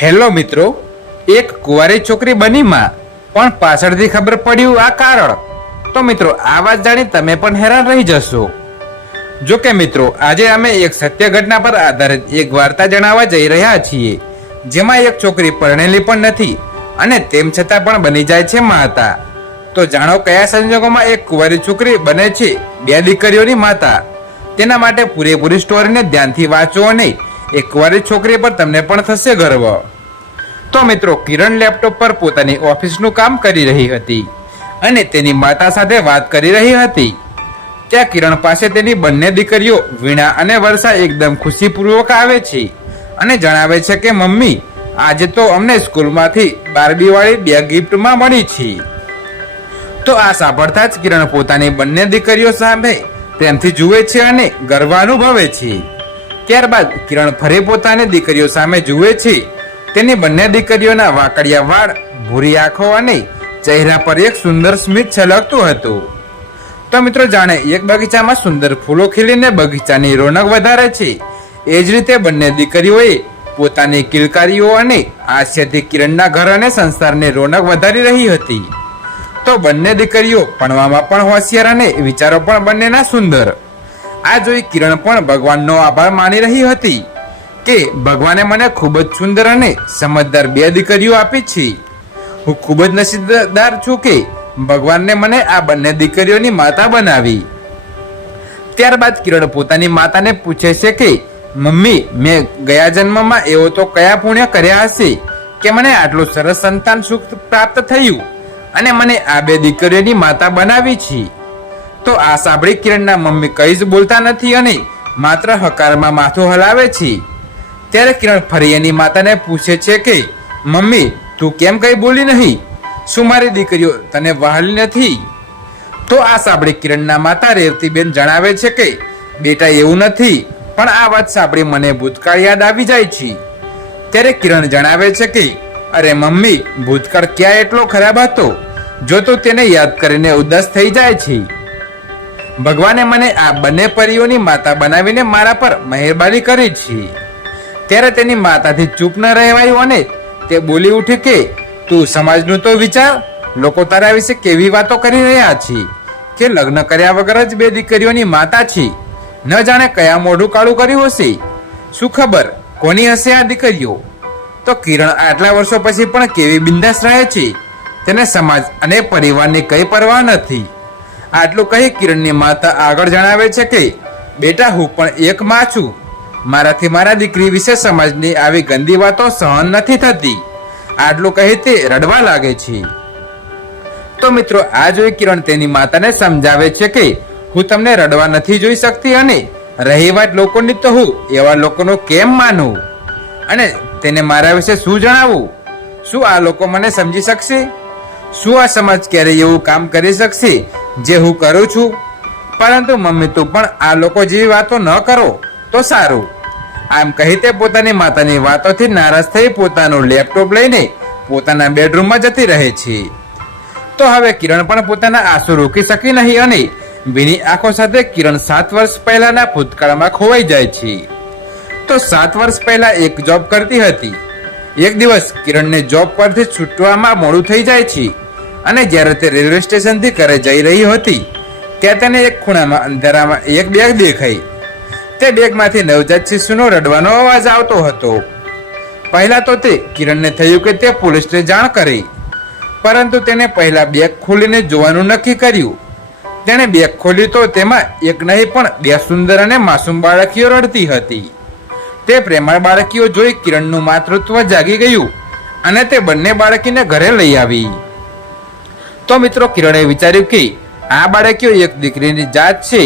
Hello મિત્રો, એક કુંવારી છોકરી બની માં, પણ પાછળથી ખબર પડ્યું આ કારણ. તો મિત્રો આ વાત જાણી તમે પણ હેરાન રહી જશો. જો કે મિત્રો આજે અમે એક સત્ય ઘટના પર આધારિત એક વાર્તા જણાવવા જઈ રહ્યા છીએ, જેમાં એક છોકરી પરણેલી પણ નથી અને તેમ છતાં પણ બની જાય છે માતા. તો જાણો કયા સંજોગોમાં એક કુંવારી છોકરી બને છે બે દીકરીઓની માતા. તેના માટે પૂરેપૂરી સ્ટોરીને ધ્યાનથી વાંચો અને એક કુંવારી છોકરી પર તમને પણ થશે ગર્વ. તો મિત્રો કિરણ લેપટોપ પર પોતાની ઓફિસનું કામ કરી રહી હતી અને તેની માતા સાથે વાત કરી રહી હતી. ત્યાં કિરણ પાસે તેની બંને દીકરીઓ વીણા અને વર્ષા એકદમ ખુશીપૂર્વક આવે છે અને જણાવે છે કે મમ્મી, આજે તો અમને સ્કૂલમાંથી બાર્બી વાળી બે ગિફ્ટમાં મળી છે. તો આ સાંભળતા જ કિરણ પોતાની બંને દીકરીઓ સામે પ્રેમથી જુએ છે અને ગર્વ અનુભવે છે. ત્યારબાદ કિરણ ફરી પોતાની દીકરીઓ સામે જુએ છે. તેની બંને દીકરીઓના વાકડિયા વાળ, ભૂરી આંખો અને ચહેરા પર એક સુંદર સ્મિત છલકતું હતું. તો મિત્રો જાણે એક બગીચામાં સુંદર ફૂલો ખીલીને બગીચાની રોનક વધારે છે, એ જ રીતે બંને દીકરીઓએ પોતાની કિલકારીઓ અને હાસ્યથી કિરણના ઘર અને સંસારની રોનક વધારી રહી હતી. તો બંને દીકરીઓ ભણવામાં પણ હોશિયાર અને વિચારો પણ બંનેના સુંદર. આ જોઈ કિરણ પણ ભગવાનનો આભાર માની રહી હતી કે ભગવાને મને ખૂબ જ સુંદર અને સમજદાર બે દીકરીઓ આપી છે. હું ખૂબ જ નસીબદાર છું કે ભગવાનને મને આ બંને દીકરીઓની માતા બનાવી. ત્યારબાદ કિરણ પોતાની માતાને પૂછે છે કે મમ્મી, મેં ગયા જન્મમાં એવો તો કયા પુણ્ય કર્યા હશે કે મને આટલું સરસ સંતાન સુખ પ્રાપ્ત થયું અને મને આ બે દીકરીઓની માતા બનાવી છે. તો આ સાંભળી કિરણના મમ્મી કંઈ જ બોલતા નથી અને માત્ર હકારમાં માથું હલાવે છે. ત્યારે કિરણ ફરી એની માતાને પૂછે છે કે મમ્મી, તું કેમ કંઈ બોલી નહીં? શું મારી દીકરીઓ તને વહાલી નથી? તો આ સાંભળી કિરણના માતા રેવતીબેન જણાવે છે કે બેટા, એવું નથી, પણ આ વાત સાંભળી મને ભૂતકાળ યાદ આવી જાય છે. ત્યારે કિરણ જણાવે છે કે અરે મમ્મી, ભૂતકાળ ક્યાં એટલો ખરાબ હતો, જો તું તેને યાદ કરીને ઉદાસ થઈ જાય છે. ભગવાને મને આ બંને પરીઓની માતા બનાવીને મારા પર મહેરબાની કરી છે. ત્યારે તેની માતાથી ચૂપ ન રહેવાયું અને તે બોલી ઉઠી કે તું સમાજનું તો વિચાર, લોકો તારા વિશે કેવી વાતો કરી રહ્યા છે કે લગ્ન કર્યા વગર જ બે દીકરીઓની માતા છે. ન જાણે કયા મોઢું કાળું કર્યું હશે, શું ખબર કોની હશે આ દીકરીઓ. તો કિરણ આટલા વર્ષો પછી પણ કેવી બિંદાસ રહે છે, તેને સમાજ અને પરિવારની કઈ પરવા નથી. આટલું કહી કિરણની માતા આગળ જણાવે છે કે બેટા, હું પણ એક માં છું. મારાથી મારા દીકરી વિશે સમાજની આવી ગંદી વાતો સહન નથી થતી. આટલું કહી તે રડવા લાગે છે. તો મિત્રો આ જોઈ કિરણ તેની માતાને સમજાવે છે કે હું તમને રડવા નથી જોઈ શકતી અને રહી વાત લોકોની, તો હું એવા લોકોનો કેમ માનું અને તેને મારા વિશે શું જણાવું? શું આ લોકો મને સમજી શકશે? શું આ સમાજ ક્યારેય એવું કામ કરી શકશે જે હું કરું છું? પરંતુ મમ્મી, તું પણ આ લોકો જેવી વાતો ન કરો તો સારું. આમ કહી તે પોતાની માતાની વાતોથી નારાજ થઈ પોતાનું લેપટોપ લઈને પોતાના બેડરૂમમાં જતી રહે છે. તો હવે કિરણ પણ પોતાના આંસુ રોકી શકી નહીં અને ભીની આંખો સાથે કિરણ 7 વર્ષ પહેલાના ભૂતકાળમાં ખોવાઈ જાય છે. તો 7 વર્ષ પહેલા એક જોબ કરતી હતી. એક દિવસ કિરણને જોબ પરથી છૂટવામાં મોડું થઈ જાય છે અને જ્યારે તે રેલવે સ્ટેશનથી ઘરે જઈ રહી હતી ત્યાં તેને એક ખૂણામાં અંધારામાં એક બેગ દેખાઈ. તે બેગમાંથી નવજાત શિશુનો રડવાનો અવાજ આવતો હતો. પહેલા તો તે કિરણને થયું કે તે પોલીસને જાણ કરે, પરંતુ તેને પહેલા બેગ ખોલીને જોવાનું નક્કી કર્યું. તેણે બેગ ખોલ્યું તો તેમાં એક નહીં પણ બે સુંદર અને માસૂમ બાળકીઓ રડતી હતી. તે પ્રેમાળ બાળકીઓ જોઈ કિરણનું માતૃત્વ જાગી ગયું અને તે બંને બાળકીને ઘરે લઈ આવી. તો મિત્રો કિરણે વિચાર્યું કે આ બાળકીઓ એક દીકરીની જાત છે,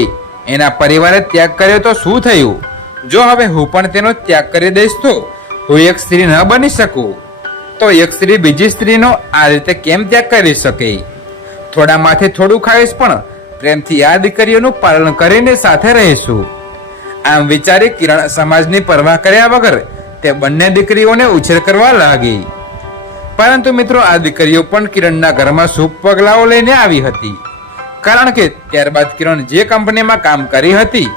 એના પરિવારે ત્યાગ કર્યો તો શું થયું? જો હવે હું પણ તેનો ત્યાગ કરી દઈશ તો હું એક સ્ત્રી ન બની શકું. તો એક સ્ત્રી બીજી સ્ત્રીનો આ રીતે કેમ ત્યાગ કરી શકે? થોડા માથે થોડું ખાઈશ, પણ પ્રેમથી આ દીકરીઓનું પાલન કરીને સાથે રહીશું. આમ વિચારી કિરણ સમાજની પરવા કર્યા વગર તે બંને દીકરીઓને ઉછેર કરવા લાગી. પરંતુ મિત્રો આ દીકરીઓ પણ કિરણના ઘરમાં શુભ પગલાઓ લઈને આવી હતી, કારણ કે ત્યારબાદ કિરણ જે કંપનીમાં કામ કરી હતી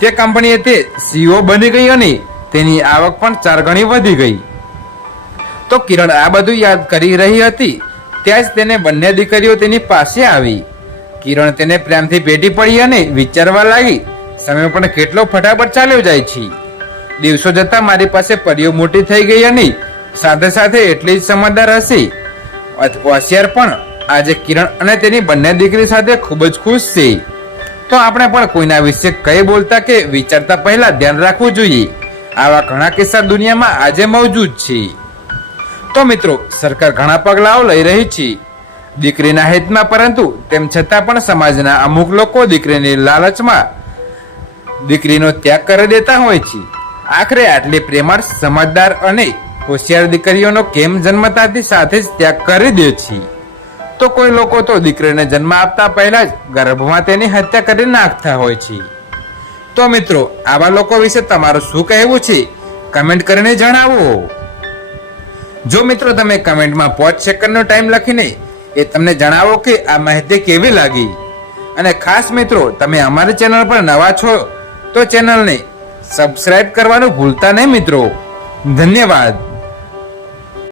તે કંપનીએ તે CEO બની ગઈ અને તેની આવક પણ 4 ગણી વધી ગઈ. તો કિરણ આ બધું યાદ કરી રહી હતી ત્યાં જ તેને બંને દીકરીઓ તેની પાસે આવી. કિરણ તેને પ્રેમથી ભેટી પડી અને વિચારવા લાગી, સમય પણ કેટલો ફટાફટ ચાલ્યો જાય છે. દિવસો જતા મારી પાસે પરીઓ મોટી થઈ ગઈ અને સાથે સાથે એટલી જ સમજદાર હશે. હોશિયાર પણ આજે કિરણ અને તેની બંને દીકરી સાથે ખૂબ જ ખુશ છે. તો આપણે પણ કોઈના વિશે કઈ બોલતા કે વિચારતા પહેલા ધ્યાન રાખવું જોઈએ. આવા ઘણા કિસ્સા દુનિયામાં આજે મોજૂદ છે. તો મિત્રો, સરકાર ઘણા પગલાઓ લઈ રહી છે દીકરીના હિતમાં, પરંતુ તેમ છતાં પણ સમાજના અમુક લોકો દીકરીની લાલચમાં દીકરીનો ત્યાગ કરી દેતા હોય છે. આખરે આટલી પ્રેમાળ, સમજદાર અને હોશિયાર દીકરીઓનો કેમ જન્મતાથી સાથે જ ત્યાગ કરી દે છે? તો કોઈ લોકો તો દીકરીને જન્મ આપતા પહેલા જ ગર્ભમાં તેની હત્યા કરી નાખતા હોય છે. તો મિત્રો, આવા લોકો વિશે તમારું શું કહેવું છે? કમેન્ટ કરીને જણાવો. જો મિત્રો તમે કમેન્ટમાં 5 સેકન્ડનો ટાઈમ લખીને એ તમને જણાવો કે આ માહિતી કેવી લાગી. અને ખાસ મિત્રો, તમે અમારી ચેનલ પર નવા છો તો ચેનલને સબસ્ક્રાઇબ કરવાનું ભૂલતા નહીં મિત્રો. ધન્યવાદ.